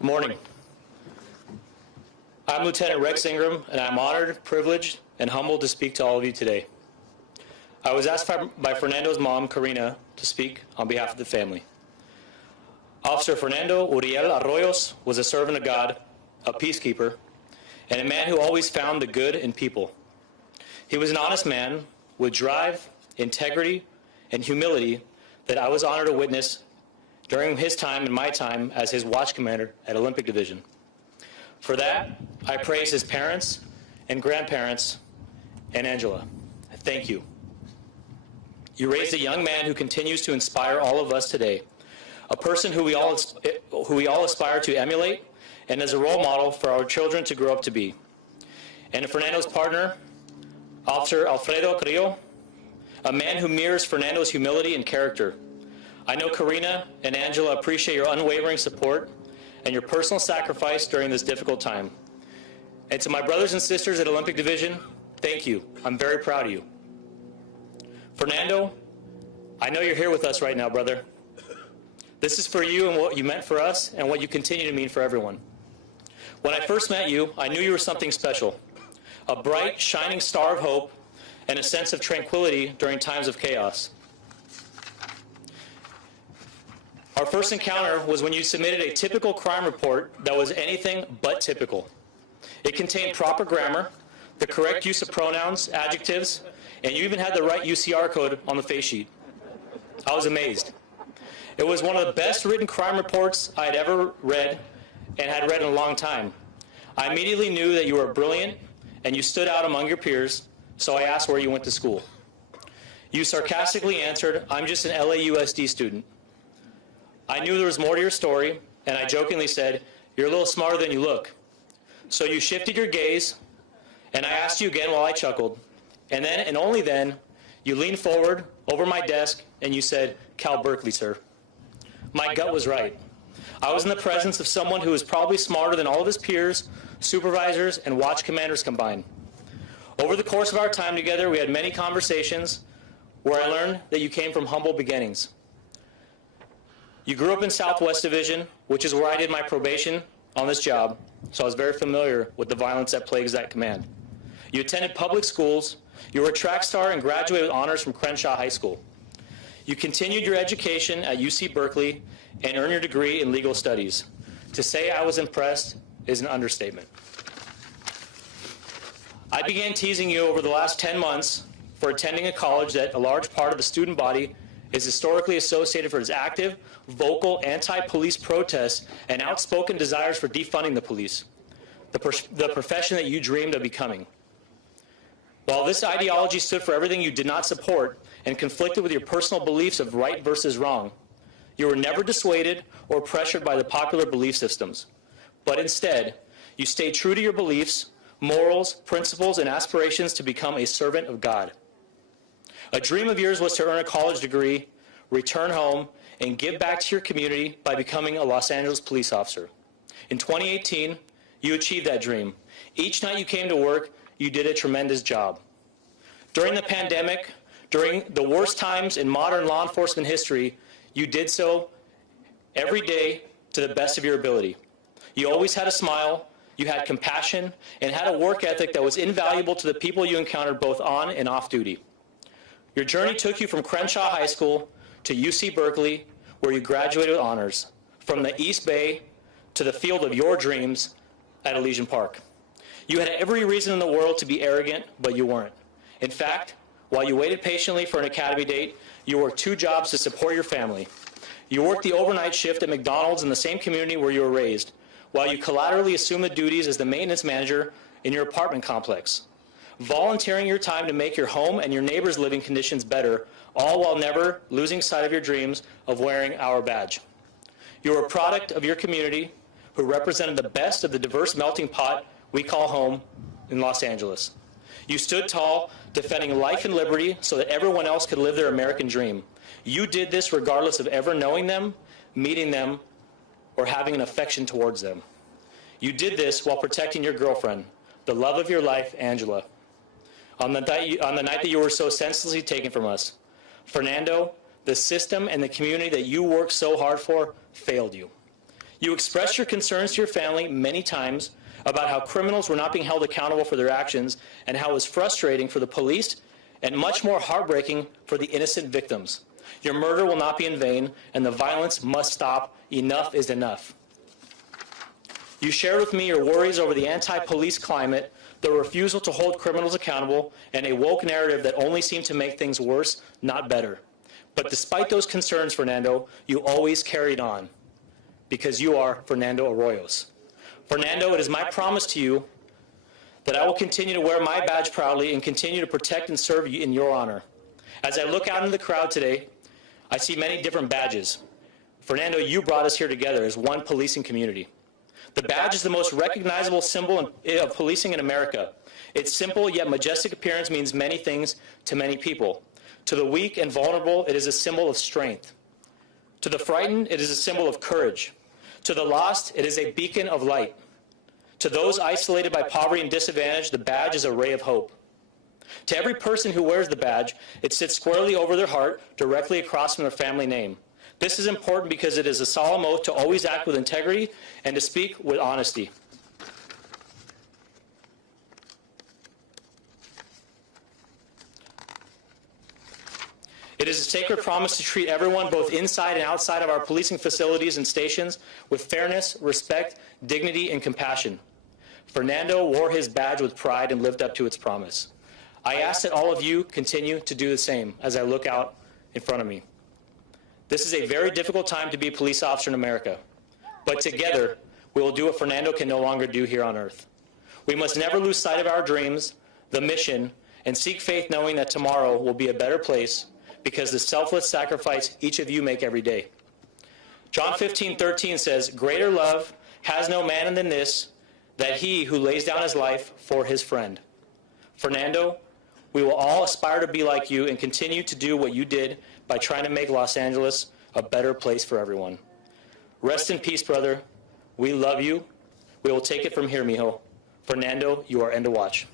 Good morning. I'm Lieutenant Rex Ingram, and I'm honored, privileged, and humbled to speak to all of you today. I was asked by Fernando's mom, Karina, to speak on behalf of the family. Officer Fernando Arroyos was a servant of God, a peacekeeper, and a man who always found the good in people. He was an honest man with drive, integrity, and humility that I was honored to witness during his time and my time as his watch commander at Olympic Division. For that, I praise his parents and grandparents and Angela. Thank you. You raised a young man who continues to inspire all of us today, a person who we all aspire to emulate, and as a role model for our children to grow up to be. And Fernando's partner, Officer Alfredo Carrillo, a man who mirrors Fernando's humility and character. I know Karina and Angela appreciate your unwavering support and your personal sacrifice during this difficult time. And to my brothers and sisters at Olympic Division, thank you. I'm very proud of you. Fernando, I know you're here with us right now, brother. This is for you and what you meant for us and what you continue to mean for everyone. When I first met you, I knew you were something special, a bright, shining star of hope and a sense of tranquility during times of chaos. Our first encounter was when you submitted a typical crime report that was anything but typical. It contained proper grammar, the correct use of pronouns, adjectives, and you even had the right UCR code on the face sheet. I was amazed. It was one of the best written crime reports I had ever read and had read in a long time. I immediately knew that you were brilliant and you stood out among your peers, so I asked where you went to school. You sarcastically answered, "I'm just an LAUSD student." I knew there was more to your story, and I jokingly said, "You're a little smarter than you look." So you shifted your gaze, and I asked you again while I chuckled. And then, and only then, you leaned forward over my desk and you said, "Cal Berkeley, sir." My gut was right. I was in the presence of someone who was probably smarter than all of his peers, supervisors, and watch commanders combined. Over the course of our time together, we had many conversations where I learned that you came from humble beginnings. You grew up in Southwest Division, which is where I did my probation on this job, so I was very familiar with the violence that plagues that command. You attended public schools, you were a track star and graduated with honors from Crenshaw High School. You continued your education at UC Berkeley and earned your degree in legal studies. To say I was impressed is an understatement. I began teasing you over the last 10 months for attending a college that a large part of the student body is historically associated for its active, vocal, anti-police protests and outspoken desires for defunding the police, the profession that you dreamed of becoming. While this ideology stood for everything you did not support and conflicted with your personal beliefs of right versus wrong, you were never dissuaded or pressured by the popular belief systems. But instead, you stayed true to your beliefs, morals, principles, and aspirations to become a servant of God. A dream of yours was to earn a college degree, return home, and give back to your community by becoming a Los Angeles police officer. In 2018, you achieved that dream. Each night you came to work, you did a tremendous job. During the pandemic, during the worst times in modern law enforcement history, you did so every day to the best of your ability. You always had a smile, you had compassion, and had a work ethic that was invaluable to the people you encountered both on and off duty. Your journey took you from Crenshaw High School to UC Berkeley, where you graduated with honors, from the East Bay to the field of your dreams at Elysian Park. You had every reason in the world to be arrogant, but you weren't. In fact, while you waited patiently for an academy date, you worked 2 jobs to support your family. You worked the overnight shift at McDonald's in the same community where you were raised, while you collaterally assumed the duties as the maintenance manager in your apartment complex, volunteering your time to make your home and your neighbors' living conditions better, all while never losing sight of your dreams of wearing our badge. You were a product of your community who represented the best of the diverse melting pot we call home in Los Angeles. You stood tall, defending life and liberty so that everyone else could live their American dream. You did this regardless of ever knowing them, meeting them, or having an affection towards them. You did this while protecting your girlfriend, the love of your life, Angela, on the night that you were so senselessly taken from us. Fernando, the system and the community that you worked so hard for failed you. You expressed your concerns to your family many times about how criminals were not being held accountable for their actions and how it was frustrating for the police and much more heartbreaking for the innocent victims. Your murder will not be in vain, and the violence must stop. Enough is enough. You shared with me your worries over the anti-police climate, the refusal to hold criminals accountable, and a woke narrative that only seemed to make things worse, not better. But despite those concerns, Fernando, you always carried on, because you are Fernando Arroyos. Fernando, it is my promise to you that I will continue to wear my badge proudly and continue to protect and serve you in your honor. As I look out into the crowd today, I see many different badges. Fernando, you brought us here together as one policing community. The badge is the most recognizable symbol of policing in America. Its simple yet majestic appearance means many things to many people. To the weak and vulnerable, it is a symbol of strength. To the frightened, it is a symbol of courage. To the lost, it is a beacon of light. To those isolated by poverty and disadvantage, the badge is a ray of hope. To every person who wears the badge, it sits squarely over their heart, directly across from their family name. This is important because it is a solemn oath to always act with integrity and to speak with honesty. It is a sacred promise to treat everyone, both inside and outside of our policing facilities and stations, with fairness, respect, dignity, and compassion. Fernando wore his badge with pride and lived up to its promise. I ask that all of you continue to do the same as I look out in front of me. This is a very difficult time to be a police officer in America, but together we will do what Fernando can no longer do here on earth. We must never lose sight of our dreams, the mission, and seek faith knowing that tomorrow will be a better place because the selfless sacrifice each of you make every day. John 15:13 says, "Greater love has no man than this, that he who lays down his life for his friend." Fernando, we will all aspire to be like you and continue to do what you did by trying to make Los Angeles a better place for everyone. Rest in peace, brother. We love you. We will take it from here, mijo. Fernando, you are end to watch.